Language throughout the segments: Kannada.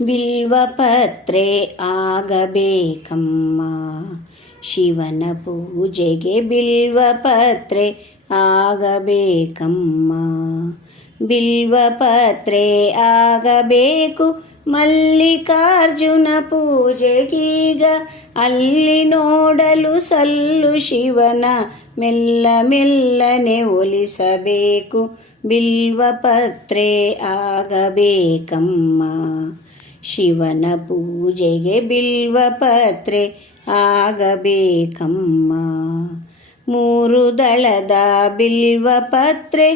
ಬಿಲ್ವಪತ್ರೆ ಆಗಬೇಕಮ್ಮ, ಶಿವನ ಪೂಜೆಗೆ ಬಿಲ್ವಪತ್ರೆ ಆಗಬೇಕಮ್ಮ. ಬಿಲ್ವಪತ್ರೆ ಆಗಬೇಕು ಮಲ್ಲಿಕಾರ್ಜುನ ಪೂಜೆಗೀಗ, ಅಲ್ಲಿ ನೋಡಲು ಸಲ್ಲು ಶಿವನ ಮೆಲ್ಲ ಮೆಲ್ಲನೆ ಒಲಿಸಬೇಕು. ಬಿಲ್ವಪತ್ರೆ ಆಗಬೇಕಮ್ಮ, ಶಿವನ ಪೂಜೆಗೆ ಬಿಲ್ವಪತ್ರೆ ಆಗಬೇಕಮ್ಮ. 3 ದಳದ ಬಿಲ್ವಪತ್ರೆ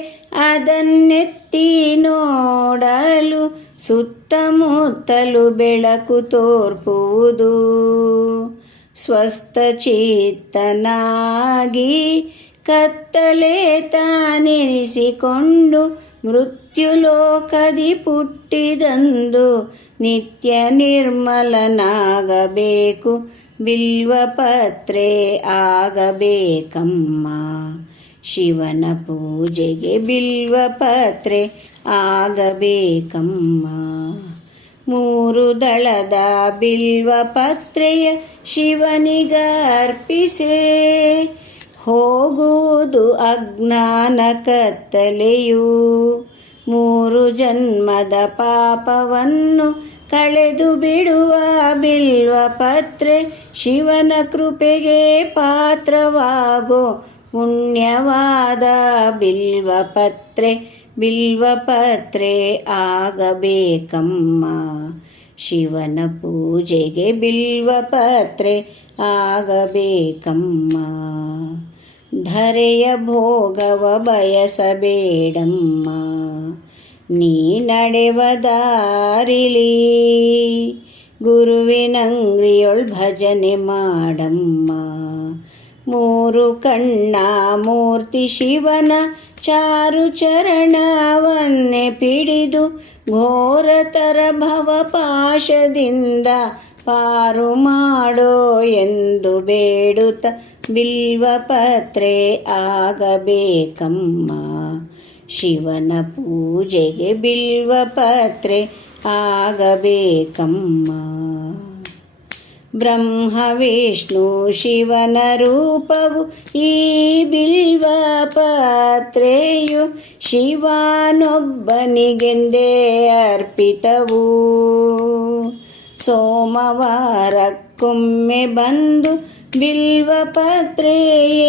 ಅದನ್ನೆತ್ತಿ ನೋಡಲು ಸುತ್ತಮುತ್ತಲು ಬೆಳಕು ತೋರ್ಪುವುದು. ಸ್ವಸ್ಥ ಚಿತ್ತನಾಗಿ ಕತ್ತಲೆ ತಾನೆನಿಸಿಕೊಂಡು ಮೃತ್ಯುಲೋಕದಿ ಪುಟ್ಟಿದಂದು ನಿತ್ಯ ನಿರ್ಮಲನಾಗಬೇಕು. ಬಿಲ್ವಪತ್ರೆ ಆಗಬೇಕಮ್ಮ, ಶಿವನ ಪೂಜೆಗೆ ಬಿಲ್ವಪತ್ರೆ ಆಗಬೇಕಮ್ಮ. 3 ದಳದ ಬಿಲ್ವಪತ್ರೆಯ ಶಿವನಿಗರ್ಪಿಸೆ, ಹೋಗುವುದು ಅಜ್ಞಾನ ಕತ್ತಲೆಯು. 3 ಜನ್ಮದ ಪಾಪವನ್ನು ಕಳೆದು ಬಿಡುವ ಬಿಲ್ವಪತ್ರೆ, ಶಿವನ ಕೃಪೆಗೆ ಪಾತ್ರವಾಗೋ ಪುಣ್ಯವಾದ ಬಿಲ್ವಪತ್ರೆ. ಬಿಲ್ವಪತ್ರೆ ಆಗಬೇಕಮ್ಮ, ಶಿವನ ಪೂಜೆಗೆ ಬಿಲ್ವಪತ್ರೆ ಆಗಬೇಕಮ್ಮ. ಧರೆಯ ಭೋಗವ ಬಯಸಬೇಡಮ್ಮ, ನೀ ನಡೆವ ದಾರಿಲಿ ಗುರುವಿನಂಗ್ರಿಯೊಳ್ ಭಜನೆ ಮಾಡಮ್ಮ. 3 ಕಣ್ಣ ಮೂರ್ತಿ ಶಿವನ ಚಾರು ಚರಣವನ್ನೇ ಪಿಡಿದು ಘೋರತರ ಭವಪಾಶದಿಂದ ಪಾರು ಮಾಡೋ ಎಂದು ಬೇಡುತ್ತ ಬಿಲ್ವಪತ್ರೆ ಆಗಬೇಕಮ್ಮ, ಶಿವನ ಪೂಜೆಗೆ ಬಿಲ್ವಪತ್ರೆ ಆಗಬೇಕಮ್ಮ. ಬ್ರಹ್ಮ ವಿಷ್ಣು ಶಿವನ ರೂಪವು ಈ ಬಿಲ್ವಪತ್ರೆಯು ಶಿವನೊಬ್ಬನಿಗೆಂದೇ ಅರ್ಪಿತವು. ಸೋಮವಾರಕ್ಕೊಮ್ಮೆ ಬಂದು ಬಿಲ್ವಪತ್ರೆ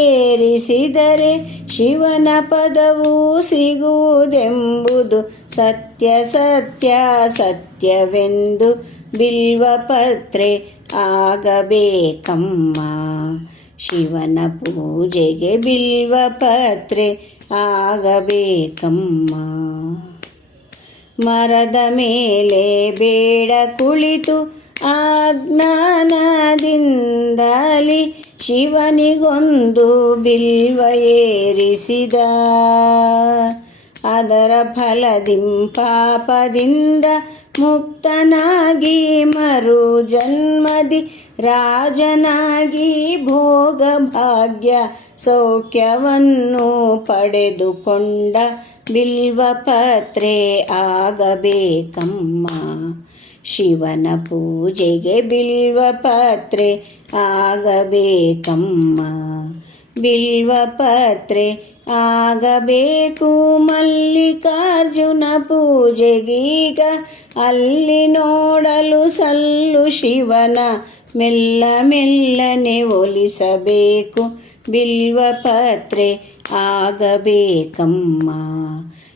ಏರಿಸಿದರೆ ಶಿವನ ಪದವು ಸಿಗುವುದೆಂಬುದು ಸತ್ಯ ಸತ್ಯ ಸತ್ಯವೆಂದು ಬಿಲ್ವಪತ್ರೆ ಆಗಬೇಕಮ್ಮ, ಶಿವನ ಪೂಜೆಗೆ ಬಿಲ್ವಪತ್ರೆ ಆಗಬೇಕಮ್ಮ. ಮರದ ಮೇಲೆ ಬೇಡ ಕುಳಿತು ಅಜ್ಞಾನದಿಂದಲಿ ಶಿವನಿಗೊಂದು ಬಿಲ್ವ ಏರಿಸಿದ, ಅದರ ಫಲದಿಂ ಪಾಪದಿಂದ ಮುಕ್ತನಾಗಿ ಮರು ಜನ್ಮದಿ ರಾಜನಾಗಿ ಭೋಗ ಭಾಗ್ಯ ಸೌಖ್ಯವನ್ನು ಪಡೆದುಕೊಂಡ ಬಿಲ್ವಪತ್ರೆ ಆಗಬೇಕಮ್ಮ, ಶಿವನ ಪೂಜೆಗೆ ಬಿಲ್ವಪತ್ರೆ ಆಗಬೇಕಮ್ಮ. ಬಿಲ್ವಪತ್ರೆ ಆಗಬೇಕು ಮಲ್ಲಿಕಾರ್ಜುನ ಪೂಜೆಗೀಗ, ಅಲ್ಲಿ ನೋಡಲು ಸಲ್ಲು ಶಿವನ ಮೆಲ್ಲ ಮೆಲ್ಲನೆ ಒಲಿಸಬೇಕು. ಬಿಲ್ವಪತ್ರೆ ಆಗಬೇಕಮ್ಮ,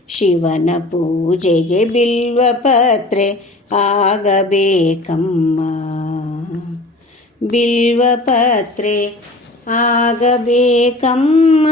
ಶಿವನ ಪೂಜೆಗೆ ಬಿಲ್ವಪತ್ರೆ ಆಗಬೇಕಮ್ಮ. ಬಿಲ್ವಪತ್ರೆ ಆಗಬೇಕಮ್ಮ.